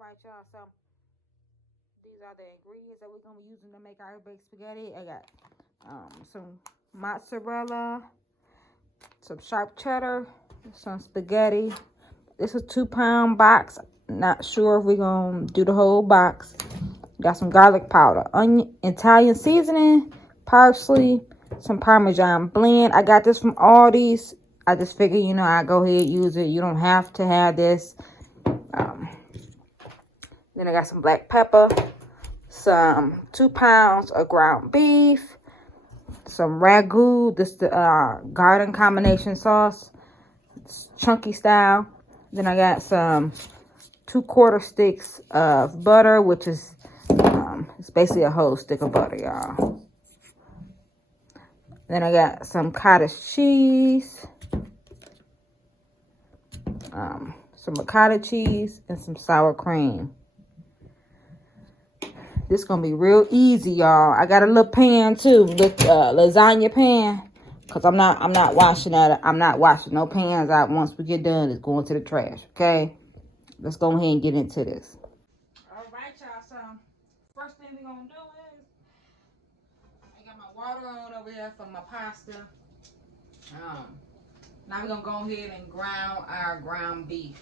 Alright, y'all, so these are the ingredients that we're gonna be using to make our baked spaghetti. I got some mozzarella, some sharp cheddar, some spaghetti. This is a 2-pound box. Not sure if we're gonna do the whole box. Got some garlic powder, onion, Italian seasoning, parsley, some Parmesan blend. I got this from Aldi's. I just figured, I go ahead and use it. You don't have to have this. Then I got some black pepper, some 2 pounds of ground beef, some ragu. This the garden combination sauce, it's chunky style. Then I got some 2/4 sticks of butter, which is it's basically a whole stick of butter, y'all. Then I got some cottage cheese, some ricotta cheese, and some sour cream. This gonna be real easy, y'all. I got a little pan too, lasagna pan, cause I'm not washing that. I'm not washing no pans out. Once we get done, it's going to the trash. Okay, let's go ahead and get into this. All right, y'all. So first thing we're gonna do is I got my water on over here for my pasta. Now we're gonna go ahead and ground our ground beef,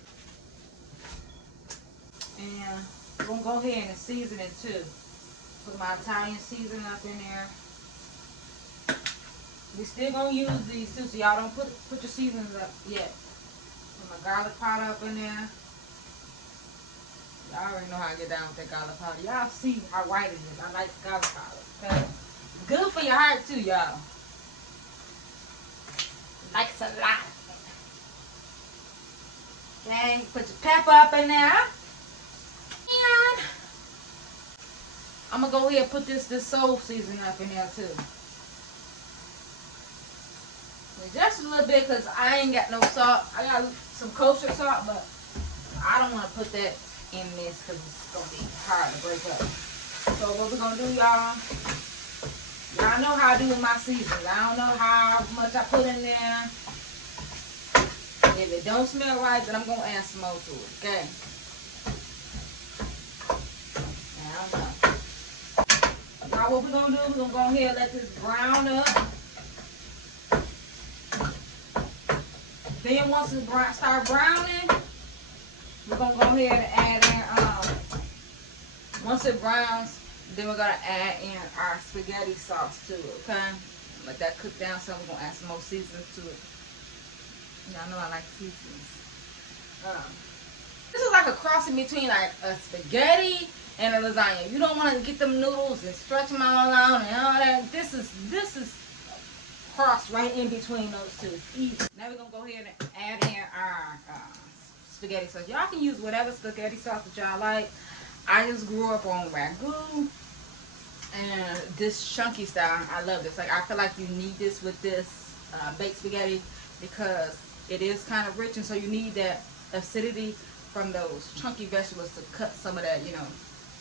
and we're gonna go ahead and season it too. Put my Italian seasoning up in there. We still gonna use these too, so y'all don't put your seasonings up yet. Put my garlic powder up in there. Y'all already know how I get down with that garlic powder. Y'all see how white it is. I like the garlic powder. Okay? Good for your heart too, y'all. Like it's a lot. Okay, put your pepper up in there. And I'm gonna go ahead and put this soul seasoning up in there too. Just a little bit, because I ain't got no salt. I got some kosher salt, but I don't want to put that in this because it's going to be hard to break up. So what we're going to do, y'all know how I do with my seasonings. I don't know how much I put in there. If it don't smell right, then I'm going to add some more to it, okay? I don't know. Now what we're going to do, we're going to go ahead and let this brown up. Then once it start browning, we're going to go ahead and add in, once it browns, then we're going to add in our spaghetti sauce to it, okay? Let that cook down some. We're going to add some more seasonings to it. Y'all know I like seasonings. This is like a crossing between like a spaghetti and a lasagna. You don't want to get them noodles and stretch them all out and all that. This is cross right in between those two. It's easy. Now we're going to go ahead and add in our spaghetti sauce. Y'all can use whatever spaghetti sauce that y'all like. I just grew up on ragu and this chunky style. I love this. Like, I feel like you need this with this baked spaghetti because it is kind of rich, and so you need that acidity from those chunky vegetables to cut some of that,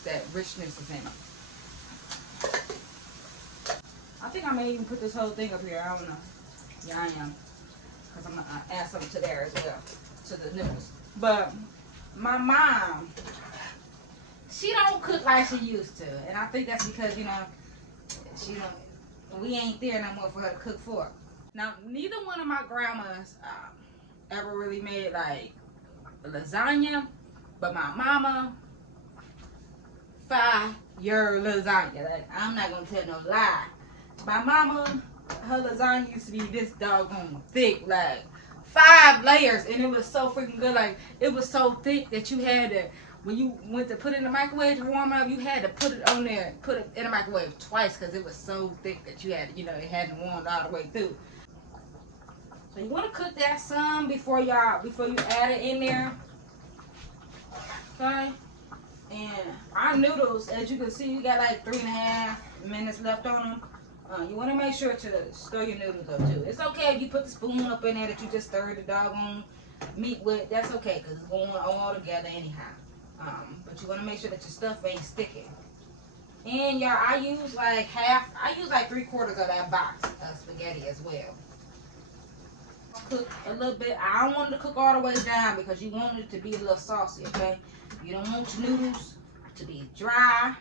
that richness is in it. I think I may even put this whole thing up here. I don't know. Yeah, I am. Because I'm going to add something to there as well. To the noodles. But my mom, she don't cook like she used to. And I think that's because, she don't, we ain't there no more for her to cook for. Now, neither one of my grandmas ever really made like lasagna. But my mama, fire lasagna. Like, I'm not going to tell no lie. My mama, her lasagna used to be this doggone thick, like 5 layers, and it was so freaking good. Like, it was so thick that you had to, when you went to put it in the microwave to warm it up, you had to put it on there, put it in the microwave twice, because it was so thick that you had, it hadn't warmed all the way through. So you want to cook that some before you add it in there. Okay. And our noodles, as you can see, we got like 3.5 minutes left on them. You want to make sure to stir your noodles up too. It's okay if you put the spoon up in there that you just stirred the doggone meat with. That's okay, because it's going all together anyhow. But you want to make sure that your stuff ain't sticking. And y'all, I use like 3/4 of that box of spaghetti as well. Cook a little bit. I don't want it to cook all the way down because you want it to be a little saucy, okay? You don't want your noodles to be dry.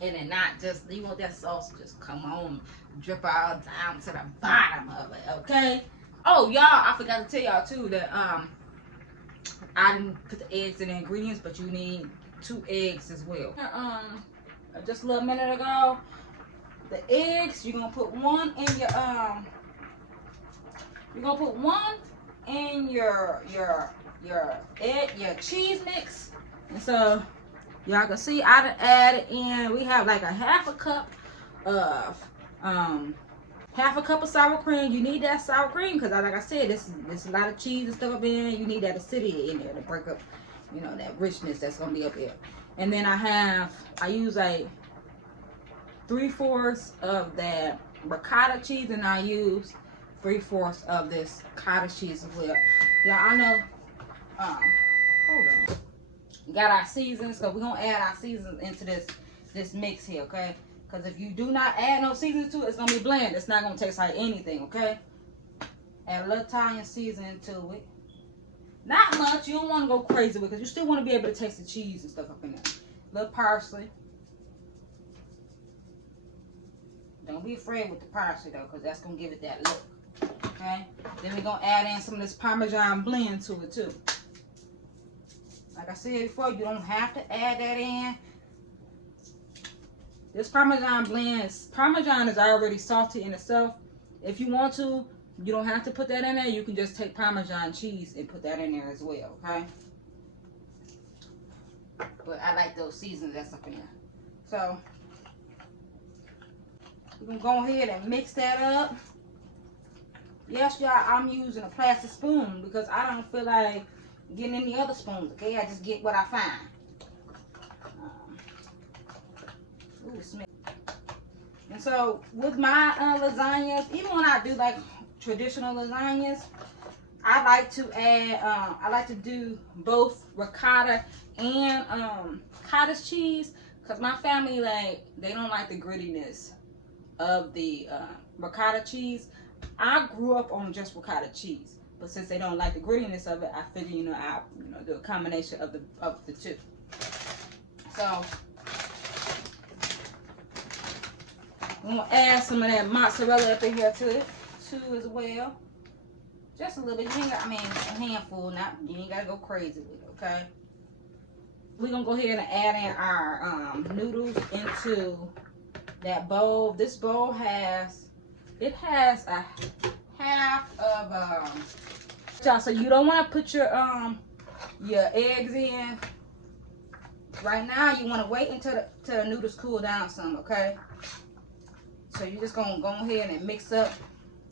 And then not just, you want that sauce to just come on, drip all down to the bottom of it, okay? Oh, y'all, I forgot to tell y'all too that I didn't put the eggs in the ingredients, but you need 2 eggs as well. Just a little minute ago, the eggs, you're gonna put one in your your cheese mix. And so y'all can see I done added in, we have like a half a cup of sour cream. You need that sour cream because like I said, this a lot of cheese and stuff up in there. You need that acidity in there to break up, you know, that richness that's gonna be up there. And then I use like 3/4 of that ricotta cheese, and I use 3/4 of this cottage cheese as well. Yeah, I know. Hold on. Got our seasons, so we're gonna add our seasons into this mix here, okay? Because if you do not add no seasons to it, it's gonna be bland. It's not gonna taste like anything, okay? Add a little Italian seasoning to it. Not much. You don't want to go crazy with it, because you still want to be able to taste the cheese and stuff up in there. A little parsley. Don't be afraid with the parsley though, because that's gonna give it that look. Okay? Then we're gonna add in some of this Parmesan blend to it too. Like I said before, you don't have to add that in. This Parmesan blend, Parmesan is already salty in itself. If you want to, you don't have to put that in there. You can just take Parmesan cheese and put that in there as well, okay? But I like those seasons that's up in there. So we're gonna go ahead and mix that up. Yes, y'all, I'm using a plastic spoon because I don't feel like getting any other spoons, okay? I just get what I find. Ooh, smell. And so with my lasagnas, even when I do like traditional lasagnas, I like to add, I like to do both ricotta and cottage cheese, because my family, like, they don't like the grittiness of the ricotta cheese. I grew up on just ricotta cheese, but since they don't like the grittiness of it, I figure, you know, I do a combination of the two. So I'm gonna add some of that mozzarella up in here to it too as well. Just a little bit. You ain't got, I mean, a handful. Not, you ain't gotta go crazy with it, okay? We're gonna go ahead and add in our noodles into that bowl. This bowl has a half of so you don't want to put your eggs in right now. You want to wait until the noodles cool down some, okay? So you're just gonna go ahead and mix up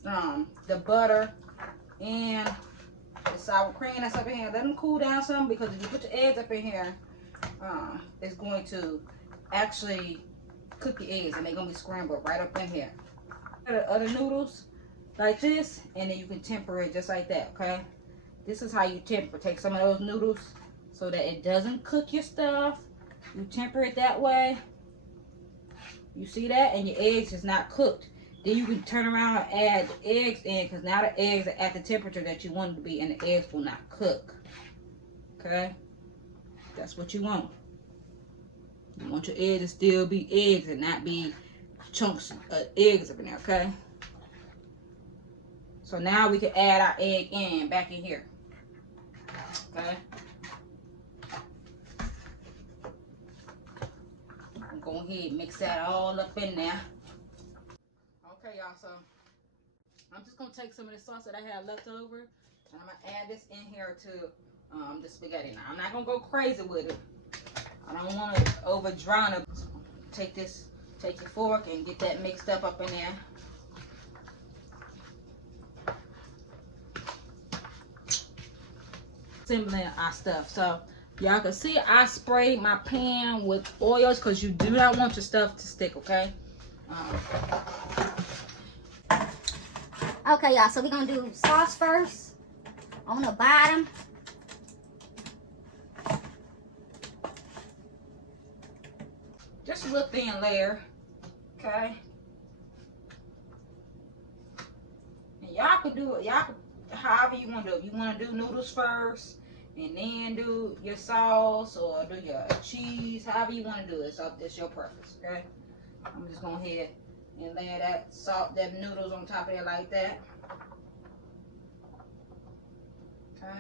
the butter and the sour cream that's up in here. Let them cool down some, because if you put your eggs up in here, it's going to actually cook the eggs, and they're gonna be scrambled right up in here. The other noodles like this, and then you can temper it just like that, okay? This is how you temper. Take some of those noodles so that it doesn't cook your stuff. You temper it that way. You see that? And your eggs is not cooked. Then you can turn around and add the eggs in, because now the eggs are at the temperature that you want them to be, and the eggs will not cook. Okay? That's what you want. You want your eggs to still be eggs and not be chunks of eggs up in there, okay? So now we can add our egg in back in here. Okay? Go ahead and mix that all up in there. Okay, y'all, so I'm just gonna take some of the sauce that I had left over, and I'm gonna add this in here to the spaghetti. Now I'm not gonna go crazy with it. I don't want to over drown it. Take your fork and get that mixed up in there. Assembling our stuff. So y'all can see I sprayed my pan with oils, because you do not want your stuff to stick, okay? Okay, y'all, so we're gonna do sauce first on the bottom. Just a little thin layer, okay? And y'all could do it, y'all could, however you want to do it. You want to do noodles first, and then do your sauce or do your cheese, however you want to do it. So it's your preference, okay? I'm just going ahead and lay that noodles on top of it like that. Okay.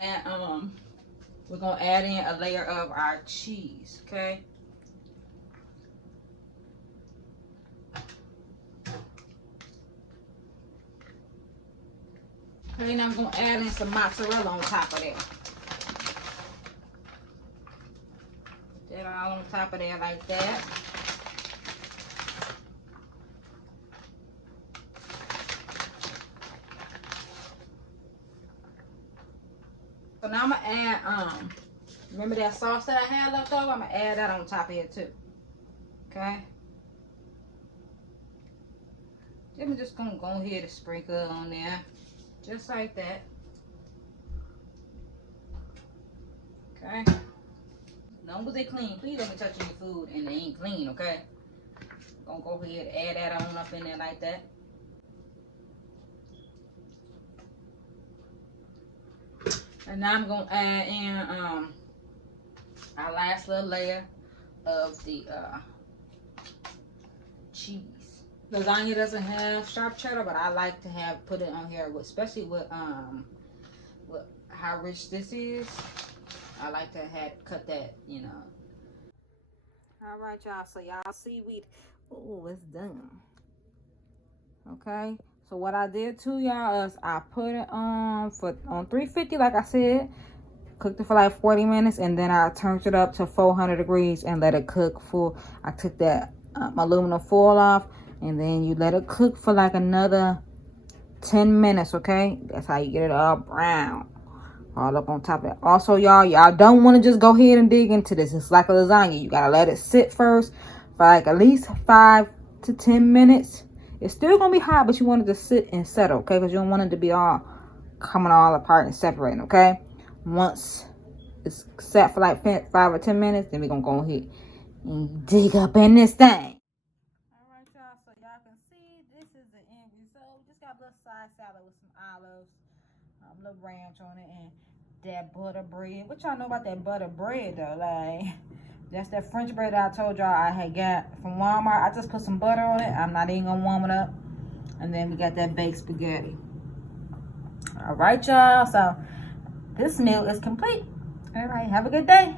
And we're gonna add in a layer of our cheese, okay? Okay, now I'm gonna add in some mozzarella on top of that. Put that all on top of there like that. So now I'm gonna add remember that sauce that I had left over? I'm gonna add that on top of here too. Okay. Then we're just gonna go ahead and sprinkle on there. Just like that. Okay. As long as they clean, please don't be touching your food and they ain't clean, okay? Gonna go ahead and add that on up in there like that. And now I'm gonna add in our last little layer of the cheese. Lasagna doesn't have sharp cheddar, but I like to put it on here, especially with how rich this is. I like to cut that, you know. All right, y'all. So y'all seaweed. Oh, it's done. Okay. So what I did too, y'all, is I put it on 350, like I said. Cooked it for like 40 minutes, and then I turned it up to 400 degrees and let it cook full. I took that aluminum foil off, and then you let it cook for like another 10 minutes, okay? That's how you get it all brown. All up on top of it. Also, y'all don't want to just go ahead and dig into this. It's like a lasagna. You got to let it sit first for like at least 5 to 10 minutes. It's still going to be hot, but you want it to sit and settle, okay? Because you don't want it to be all coming all apart and separating, okay? Once it's set for like 5 or 10 minutes, then we're going to go ahead and dig up in this thing. All right, y'all. So y'all can see this is the end result. Just got a little side salad with some olives, a little ranch on it, and that butter bread. What y'all know about that butter bread though? Like, that's that French bread that I told y'all I had got from Walmart. I just put some butter on it. I'm not even gonna warm it up. And then we got that baked spaghetti. All right, y'all. So this meal is complete. All right, have a good day.